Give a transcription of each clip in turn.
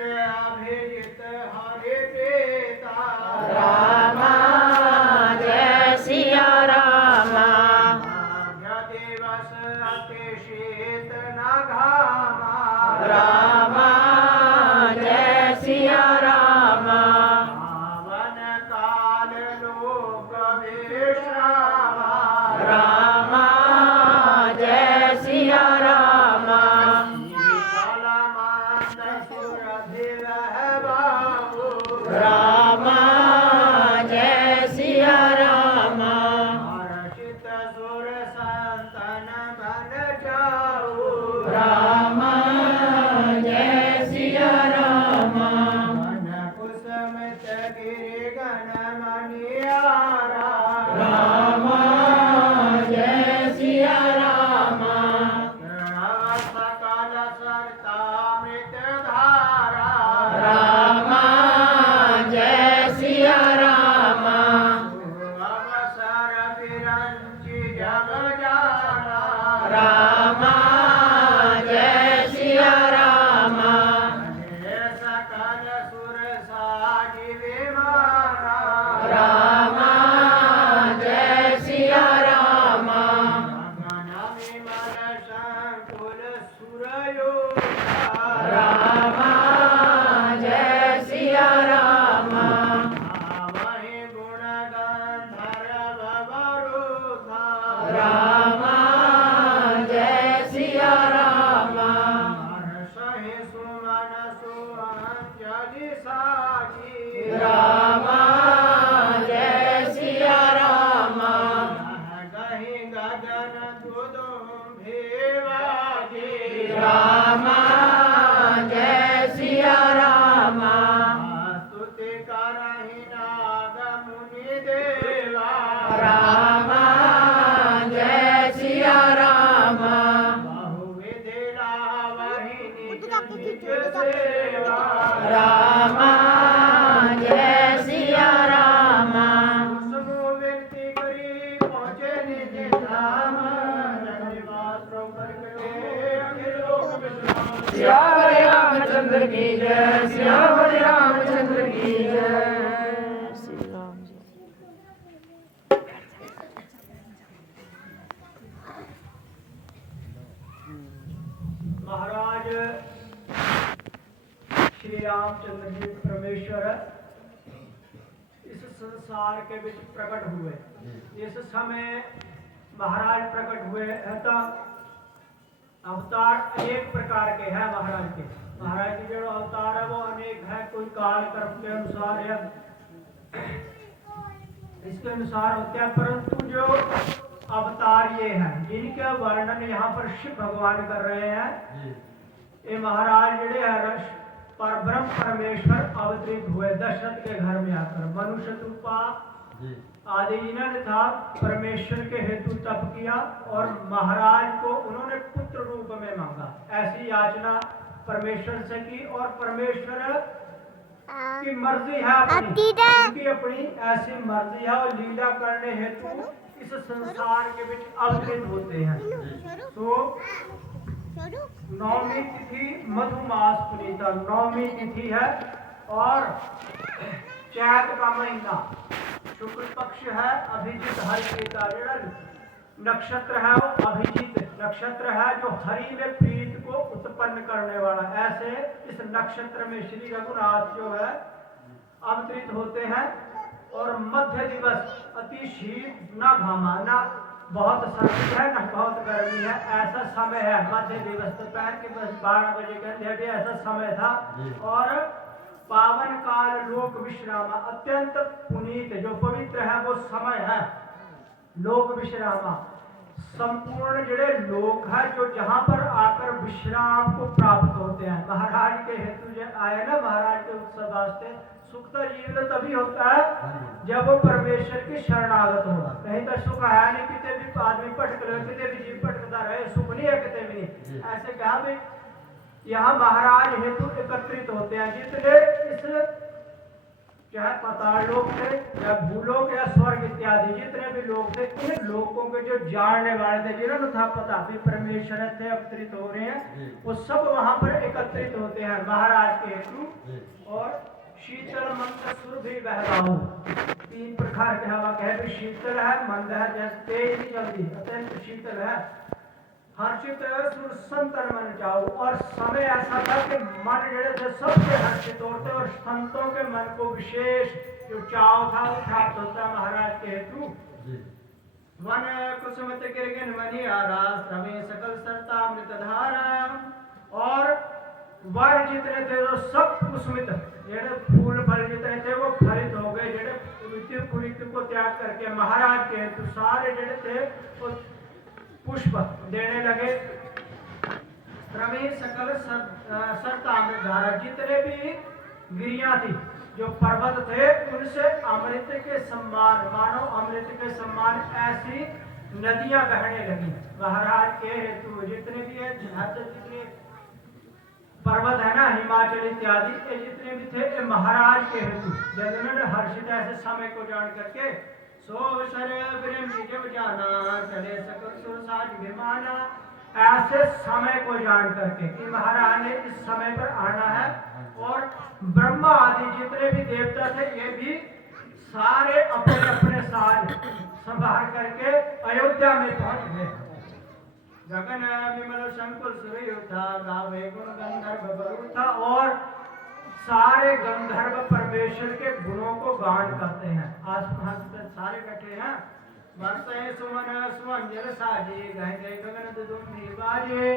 अभिजित हरे प्रेता रामा जय सिया रामा भाग्य दिवस अति शीत न घामा रामा जय सिया रामा पावन काल लोक विश्रामा रामा जय सिया रामा शीतलमंद सुरभिलह बाबू रामा जय सिया रामा हर्षित सुर संतन मन जाऊ रामा जय सिया रामा मन कुसुमित गिरि गण मणियारा रामा जय सिया रामा सकल सरतामृत धारा रामा जय सिया रामा अवसर विरंचि जग जाना रामा जय सिया रामा सकल सुर साजी विमाना रामा जय सिया रामा गगन विमल संकुल सुरयोधा रामा जय सिया रामा आवहि गुण गंधर्व वरुधा रामा जय सिया रामा हर्षहि सुमन सुअंजलि साजी रामा जय सिया रामा गहि गगन दुदुम्भि बाजी रामा जय सिया रामा स्तुति करहि नाग मुनि देवा रामा जय सिया रामा बहुविधि लावहि निज निज सेवा रामा जय सिया रामा कुसुम विनती करी पहुँचे निज धाम जगनिवास प्रभु करके अखिल लोक विश्राम श्याम रामचंद्र की जय श्याम रामचंद्र की जय श्री राम जी महाराज श्री रामचंद्र जी परमेश्वर इस संसार के विच प्रकट हुए। इस समय महाराज प्रकट हुए हैं तो अवतार अनेक प्रकार के हैं महाराज के। महाराज के जो अवतार है वो अनेक है, कोई काल कर्म के अनुसार है, इसके अनुसार होते हैं, परंतु जो अवतार ये हैं जिनके वर्णन यहाँ पर शिव भगवान कर रहे हैं, ये महाराज जड़े है पर ब्रह्म परमेश्वर अवतरित हुए दशरथ के घर में आकर। मनुष्य रूपा आदि इन्होंने था परमेश्वर के हेतु तप किया और महाराज को उन्होंने पुत्र रूप में मांगा। ऐसी याचना परमेश्वर से की और परमेश्वर की मर्जी है उनकी अपनी ऐसी मर्जी है और लीला करने हेतु इस संसार के बीच अवतरित होते हैं। तो नौमी तिथि मधुमास पुनीता नौमी तिथि है और चैत का महीना शुक्ल पक्ष है। अभिजित हरिप्रीता नक्षत्र है, वो अभिजित नक्षत्र है जो हरि में प्रीत को उत्पन्न करने वाला। ऐसे इस नक्षत्र में श्री रघुनाथ जो है अवतरित होते हैं और मध्य दिवस अति शीत न घामा, न बहुत सर्दी है न बहुत गर्मी है, ऐसा समय है। मध्य दिवस दोपहर के 12 बजे के अंधेरे ऐसा समय था। और पावन काल लोक विश्रामा अत्यंत पुनीत जो पवित्र है वो समय है। लोक विश्रामा संपूर्ण जड़े लोक है जो जहाँ पर आकर विश्राम को प्राप्त होते हैं। महाराज के हेतु जो आए ना, महाराज के उत्सव वास्ते सुख तो जीवन तभी होता है जब वो परमेश्वर की शरणागत हो, नहीं तो सुख है नहीं। कितने भी आदमी भटक रहे, कितने भी जीव भटकता रहे, सुख नहीं है कितने भी नहीं। ऐसे कहा भी यहाँ महाराज हेतु एकत्रित होते हैं। जितने इस चाहे पाताल लोक थे या भूलोक या स्वर्ग इत्यादि जितने भी लोग थे, इन लोगों के जो जानने वाले थे, जिन्होंने था पता भी परमेश्वर थे अवतरित हो रहे हैं, वो सब वहां पर एकत्रित होते हैं महाराज के हेतु। और शीतल मंद सुर भी बहलाऊ, 3 प्रकार की हवा कह भी शीतल है, मंद है, जैसे तेज नहीं चलती, अत्यंत शीतल है। हर्षित सुर संतन मन जाओ, और समय ऐसा था कि मन जड़े थे सबके हर्षित होते, और संतों के मन को विशेष जो चाव था वो प्राप्त होता महाराज के हेतु। वन कुसुमत गिरगिन मणि आरा, श्रमे सकल सरता अमृत धारा। और वर जितने थे वो सब कुसुमित, जेड़े फूल फल जितने थे वो फलित हो गए, जेड़े ऋतु कुऋतु को त्याग करके महाराज के हेतु सारे जेड़े थे वो पुष्प देने लगे। क्रमे सकल सरता अमृत धारा, जितने भी गिरियां थी, जो पर्वत थे, उनसे अमृत के सम्मान, मानो अमृत के सम्मान ऐसी नदियां बहने लगी महाराज के हेतु। जितने भी है जितने पर्वत है ना, हिमाचल इत्यादि, ये जितने भी थे ये महाराज के हेतु। जब उन्होंने हर्षित ऐसे समय को जान करके सो सर जब जाना, चले सकल सुर साज विमाना, ऐसे समय को जान करके कि महाराज ने इस समय पर आना है। और ब्रह्मा आदि जितने भी देवता थे, ये भी सारे अपने अपने साज संभाल करके अयोध्या में पहुंच गए। गगन विमल शंकुल सुरयुथा, गावे गुण गंधर्व बरूथा, और सारे गंधर्व परमेश्वर के गुणों को गान करते हैं। आसमान पर सारे बैठे हैं, बरसे सुमन सुमंजल साजे, गह गए गगन दुदुम्भी बाजे।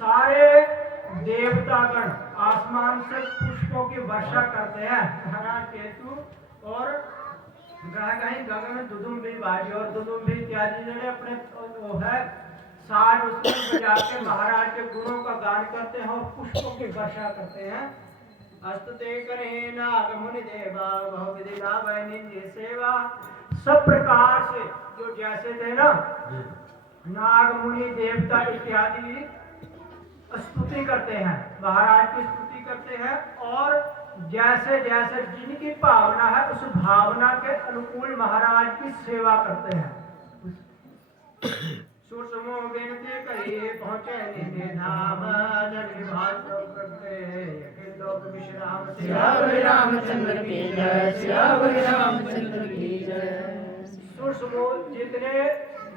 सारे देवतागण आसमान से पुष्पों की वर्षा करते हैं महाराज के हेतु। और गह गए गगन दुदुम्भी बाजे, और दुदुम्भी इत्यादि जने अपने वो है साज उसमें बजा के महाराज के गुणों का गान करते हैं और पुष्पों की वर्षा करते हैं। अस्तुते करे नाग मुनि देवा, बहुविधि लाभै निंदे सेवा। सब प्रकार से जो जैसे थे ना, नाग मुनि देवता इत्यादि स्तुति करते हैं, महाराज की स्तुति करते हैं। और जैसे जैसे जिनकी भावना है, उस भावना के अनुकूल महाराज की सेवा करते हैं। सुरसमो बेनती करी पहुंचे निधि धाम, जन विभाग करते लोक विश्राम। श्याम रामचंद्र की जय, श्याम रामचंद्र की जय। सुरसमो जितने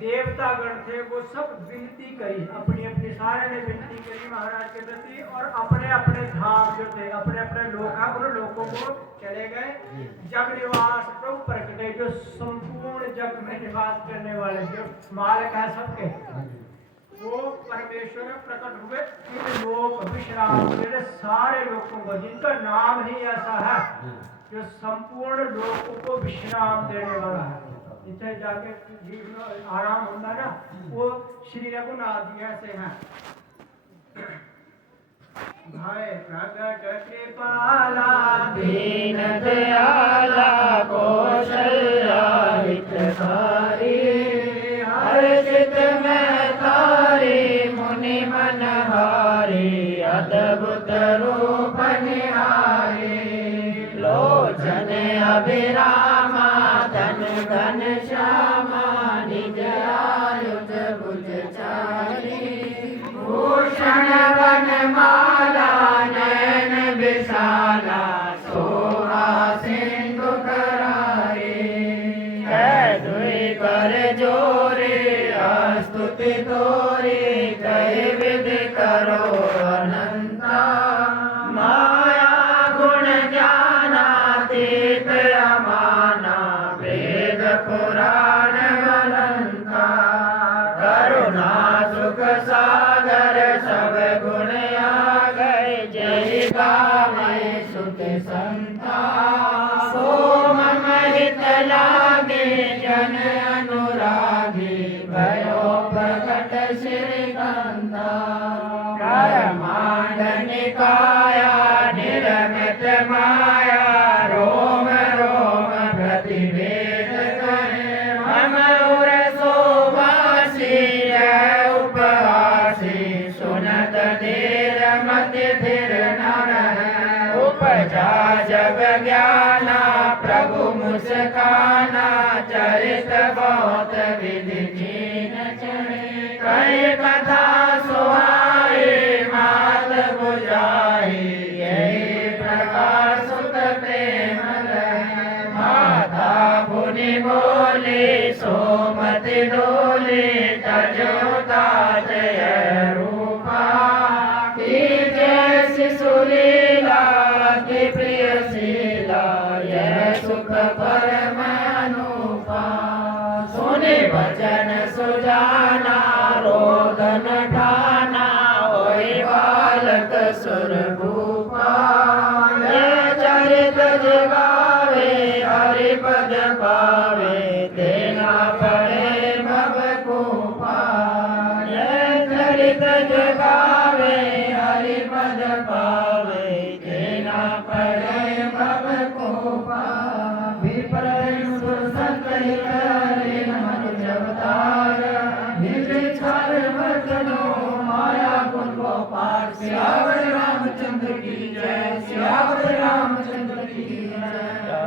देवतागण थे वो सब विनती करी, अपनी अपनी सारे ने विनती करी महाराज के प्रति। और अपने अपने धाम जो थे, अपने अपने लोक है, उन लोगों को चले गए। जग निवास प्रभु प्रकटे, जो संपूर्ण जग में निवास करने वाले जो मालिक है सबके, वो परमेश्वर प्रकट हुए। इन लोक विश्राम, मेरे सारे लोगों को, जिनका नाम ही ऐसा है जो संपूर्ण लोगों को विश्राम देने वाला है, जिसे जाके जीवन आराम होता ना, वो श्री रघुनाथ जी ऐसे हैं। भय प्रगट कृपाला, दीन दयाला, कौशल्या हितकारी, हर्षित में तारे मुनि मनहारे, अद्भुत रूप निहारे। लोचन अभिरामा, तन घन श्यामा, निज आयुध भुज चारी। भूषण वनमाला, नयन विशाला, शोभा सिंधु करारे। जय दुई कर जोरे, स्तुति तोरे, कहे विधि करो अनंता। माया गुण ज्ञानातीत अमाना, वेद पुराण अनंता। करुणा सुख सागर, सब गुण आ गए, जय गावे सुत संता। सोम महित लागे, जन अनुरागी, भयो प्रकट श्रीकांता। ब्रह्मांड निकाया, निरमित माया, रोम रोम प्रतिवेद करे। मम उर सोवासी, उपवासी, सुनत देर मति धीर न रहे। उपजा जग ज्ञाना, प्रभु मुस्काना चरित बहुत विधि कीन चढ़े कई कथा सुहाई मात बुझाई यही प्रकार सुत प्रेम लहै माता पुनि बोली सोमति डोली तजोता जय रूपा की जैसी सुलीला की प्रिय शीला यह सुख परम अनुपा सुनि वचन सुजाना रोदन ठाना होई बालक सुर भूपा यह चरित जगावे हरि पद पावे देना पड़े भव कूपा यह चरित जगावे हरि पद पावे देना पड़े भव कूपा विपर संत करे मनुज अवतार निर्विचार वर्तनो माया गुण गोपाल सियावर रामचंद्र की जय सियावर रामचंद्र की जय।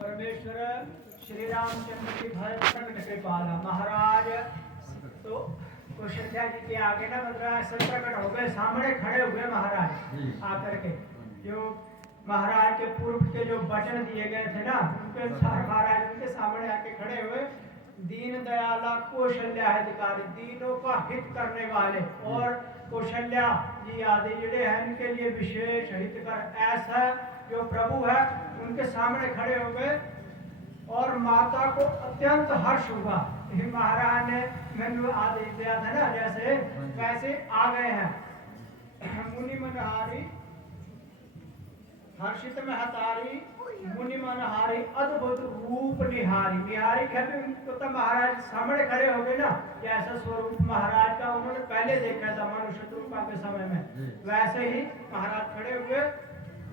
परमेश्वर श्री रामचंद्र की भय प्रकट कृपाला महाराज तो कौशल्या जी के आगे ना मतलब ऐसे प्रकट हो गए सामने खड़े हुए महाराज आकर के जो महाराज के पूर्व के जो वचन दिए गए थे ना उनके अनुसार महाराज उनके सामने आके खड़े हुए दीन दयाला कौशल्या अधिकारी दीनों का हित करने वाले और कौशल्या जी आदि जुड़े हैं इनके लिए विशेष हित कर ऐसा जो प्रभु है उनके सामने खड़े हो गए और माता को अत्यंत हर्ष हुआ। महाराज ने मैंने आदेश दिया था ना जैसे कैसे आ गए हैं मुनि मनहारी हर्षित में हतारी मुनि मनहारी अद्भुत रूप निहारी निहारी कहते उनको तो महाराज सामने खड़े हो गए ना जैसा स्वरूप महाराज का उन्होंने पहले देखा था मनुष्य रूपा के समय में वैसे ही महाराज खड़े हुए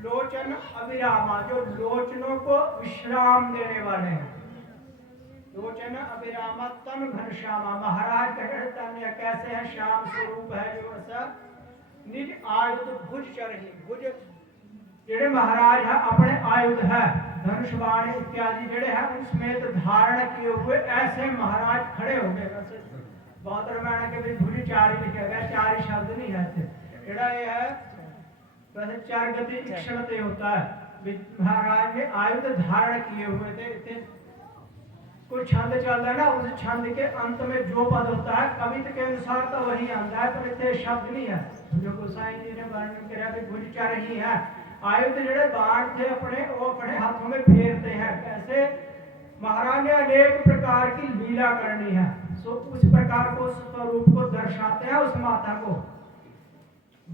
लोचन अभिरामा जो लोचनों को विश्राम देने वाले हैं लोचन अभिरामा तन घनश्यामा महाराज कहते कैसे है श्याम स्वरूप है जो ऐसा निज आयुध भुज चरही भुज जेड़े महाराज है अपने आयुध है धनुष बाण इत्यादि जेड़े है उसमें तो धारण किए हुए ऐसे महाराज खड़े हो गए वैसे बहुत रामायण के भी भुज चारी लिखा गया चार शब्द नहीं है जेड़ा ये है वैसे चार गति क्षणते होता है महाराज ने आयुध धारण किए हुए थे कोई छंद चल रहा है ना उस छंद के अंत में जो पद होता है कविता के अनुसार तो वही आता है पर इतने शब्द नहीं है जो गोसाई जी ने वर्णन किया कि भुज चार ही है आयुध जेड़े बाण थे अपने वो अपने हाथों में फेरते हैं कैसे महाराज ने अनेक प्रकार की लीला करनी है सो उस प्रकार को स्वरूप को दर्शाते हैं उस माता को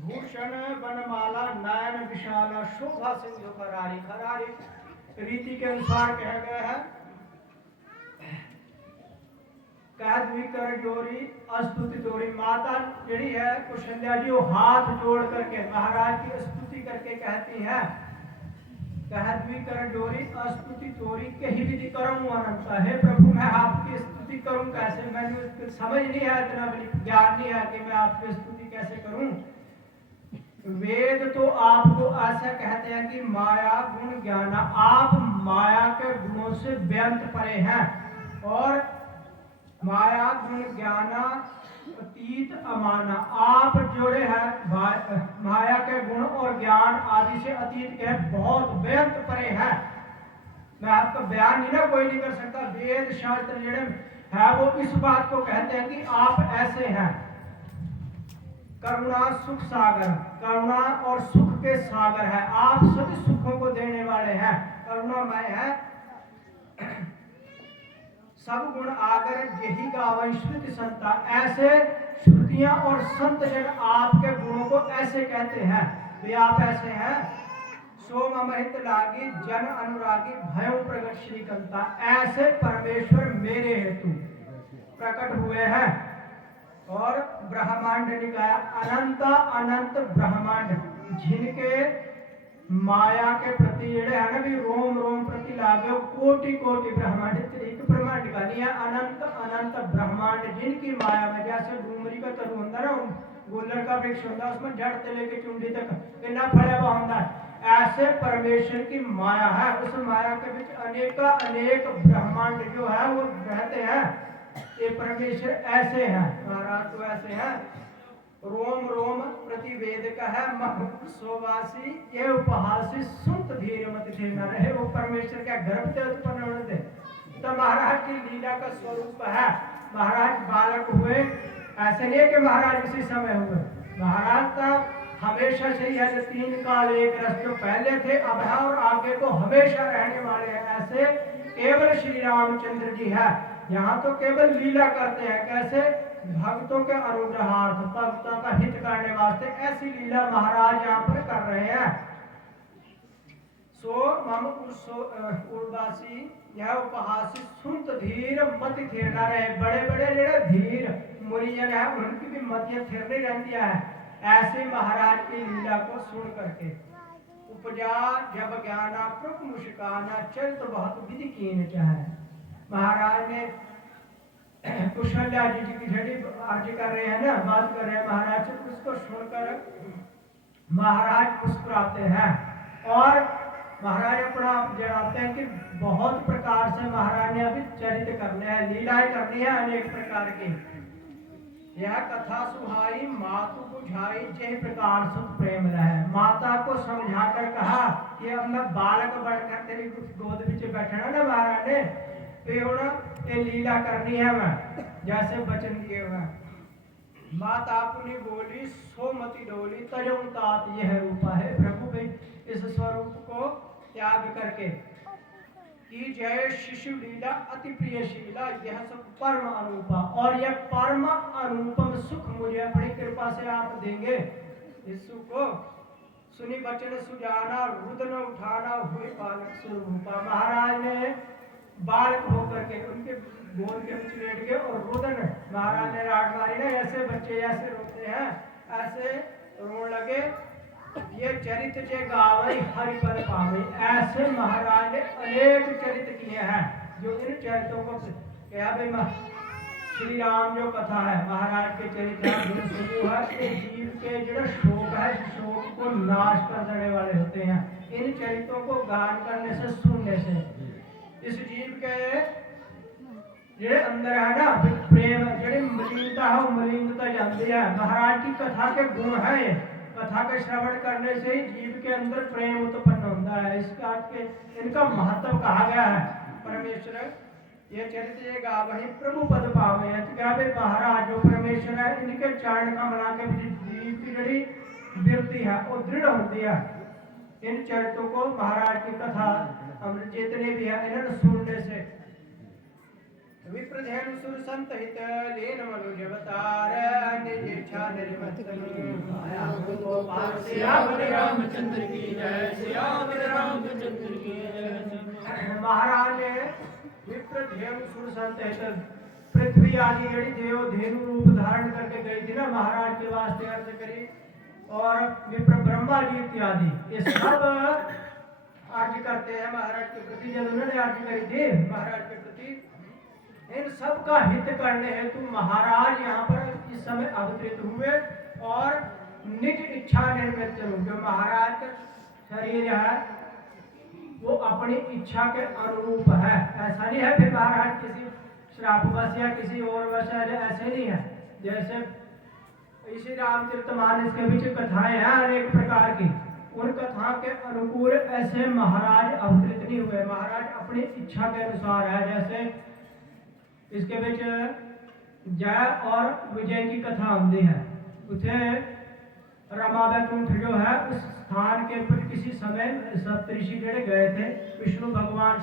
भूषण वनमाला नयन विशाला शोभा सिंधु खरारी खरारी रीति के अनुसार कहा गया है कर जोरी स्तुति जोरी माता जड़ी है कौशल्या जी वो हाथ जोड़ करके महाराज की स्तुति करके कहती है कर जोरी स्तुति जोरी के ही विधि करूं अनंत है प्रभु मैं आपकी स्तुति करूं कैसे मैंने समझ नहीं है इतना ज्ञान नहीं है कि मैं आपकी स्तुति कैसे करूं वेद तो आपको ऐसा कहते हैं कि माया गुण ज्ञान आप माया के गुणों से व्यंत परे हैं और माया गुण ज्ञान अतीत अमाना आप जोड़े हैं माया के गुण और ज्ञान आदि से अतीत के बहुत व्यंत परे हैं मैं आपका बयान नहीं ना कोई नहीं कर सकता वेद शास्त्र जड़े है वो इस बात को कहते हैं कि आप ऐसे हैं करुणा सुख सागर करुणा और सुख के सागर है आप सभी सुखों को देने वाले हैं करुणामय है सब गुण आगर यही गावन श्रुति संता ऐसे श्रुतियां और संत जन आपके गुणों को ऐसे कहते हैं वे आप ऐसे हैं सोम अमृत लागी जन अनुरागी भयो प्रगट श्रीकंता ऐसे परमेश्वर मेरे हेतु प्रकट हुए हैं और ब्रह्मांड निकाया अनंत अनंत ब्रह्मांड जिनके माया के प्रति जेड़े है ना भी रोम रोम प्रति लागे कोटि कोटि ब्रह्मांड एक ब्रह्मांड का नहीं है, अनंत अनंत ब्रह्मांड जिनकी माया में, जैसे डूमरी का तरु होता है ना, गोलर का वृक्ष होता है, उसमें जड़ से लेके चुंडी तक इतना फड़ा हुआ होता है, ऐसे परमेश्वर की माया है। उस माया के बीच अनेका अनेक ब्रह्मांड जो है वो रहते हैं। ये परमेश्वर ऐसे हैं, महाराज तो ऐसे हैं। रोम रोम प्रतिवेद का है मह सोवासी ये उपहासी सुत धीर मत धीर न रहे। वो परमेश्वर का गर्भ से उत्पन्न होने थे, तो महाराज की लीला का स्वरूप है। महाराज बालक हुए, ऐसे नहीं कि महाराज इसी समय हुए, महाराज का हमेशा से ही है। जो 3 काल एक रस जो पहले थे अब है और आगे को हमेशा रहने वाले हैं, ऐसे केवल श्री रामचंद्र जी है। यहाँ तो केवल लीला करते हैं, कैसे भक्तों के अनुग्रहार्थ, भक्तों का हित करने वास्ते ऐसी लीला महाराज यहाँ पर कर रहे हैं। सो मम उर्वासी यह उपहासी सुनत धीर मति थिर न रहे। बड़े बड़े जेड़े धीर मुनिजन है उनकी भी मतियां थिर नहीं रहती है। ऐसे महाराज की लीला को सुन करके उपजा जब ज्ञाना प्रभ मुस्काना चरित बहुत विधि कीन चाहे। महाराज ने कुशल्या जी की झड़ी अर्ज कर रहे हैं ना, बात कर रहे हैं महाराज से, उसको सुनकर महाराज मुस्कुराते हैं और महाराज अपना आप जनाते हैं कि बहुत प्रकार से महाराज ने अभी चरित्र करने हैं, लीलाएं करनी है अनेक प्रकार की। यह कथा सुहाई मातु बुझाई जय प्रकार सुख प्रेम रहे। माता को समझाकर कहा कि अब मैं बालक बनकर तेरी गोद में बैठना ना महाराज ने, तो ये लीला करनी है मैं, जैसे वचन दिए हुए। माता अपनी बोली सोमति डोली तजम तात यह रूपा है। प्रभु भाई इस स्वरूप को त्याग करके की जय शिशु लीला अति प्रिय शीला यह सब परम अनुपा। और यह परम अनुपम सुख मुझे अपनी कृपा से आप देंगे। इस सुख को सुनी बचन सुजाना रुदन उठाना हुई बालक स्वरूपा। महाराज ने बालक होकर के उनके गोद के बीच लेट के और रुदन महाराज ने राग मारी ना, ऐसे बच्चे ऐसे रोते हैं, ऐसे रोने लगे। ये चरित्र जे गावई हरि पद पावे। ऐसे महाराज ने अनेक चरित्र किए हैं। जो इन चरित्रों को क्या भाई श्री राम जो कथा है महाराज के चरित्र सुनो है, ये जीव के जो शोक है शोक को नाश कर देने वाले होते हैं। इन चरित्रों को गान करने से सुनने से इस जीव के जे अंदर है ना प्रेम जेडी मलिनता है मलिनता जाती है। महाराज की कथा के गुण है, कथा के श्रवण करने से ही जीव के अंदर प्रेम उत्पन्न होता है। इसका के इनका महत्व कहा गया है। परमेश्वर ये चरित्र गावहि प्रभु पद पावे है, तो क्या भाई महाराज जो परमेश्वर है इनके चरण कमला के जीव की जड़ी वृत्ति है वो दृढ़ होती है। इन चरित्रों को महाराज की कथा अमृत जितने भी है इन्हें सुनने से विप्रधेनु सुर संत हित लीन मनुज अवतार निज इच्छा निर्मत आया गोपाल श्याम रामचंद्र की जय, श्याम रामचंद्र की जय। महाराज ने विप्रधेनु सुर संत हित पृथ्वी आदि जड़ी देव धेनु रूप धारण करके गई थी ना, महाराज के वास्ते अर्ज करी। और विप्र ब्रह्मा जी इत्यादि ये सब अर्ज करते हैं महाराज के प्रति। जब उन्होंने अर्ज करी थी महाराज के प्रति, इन सब का हित करने हेतु महाराज यहाँ पर इस समय अवतरित हुए और निज इच्छा निर्मित रूप जो महाराज का शरीर है वो अपनी इच्छा के अनुरूप है। ऐसा नहीं है फिर महाराज किसी श्रापवश या किसी और वश ऐसे नहीं है। जैसे इसी रामचरितमानस के बीच कथाएं हैं अनेक प्रकार की, उन कथा के अनुकूल ऐसे महाराज अवतरित नहीं हुए। महाराज अपनी इच्छा के अनुसार है। जैसे इसके बीच जय और विजय की कथा होती है, उसे रमा वैकुंठ जो है उस स्थान के ऊपर किसी समय सप्तऋषि जेड़े गए थे, विष्णु भगवान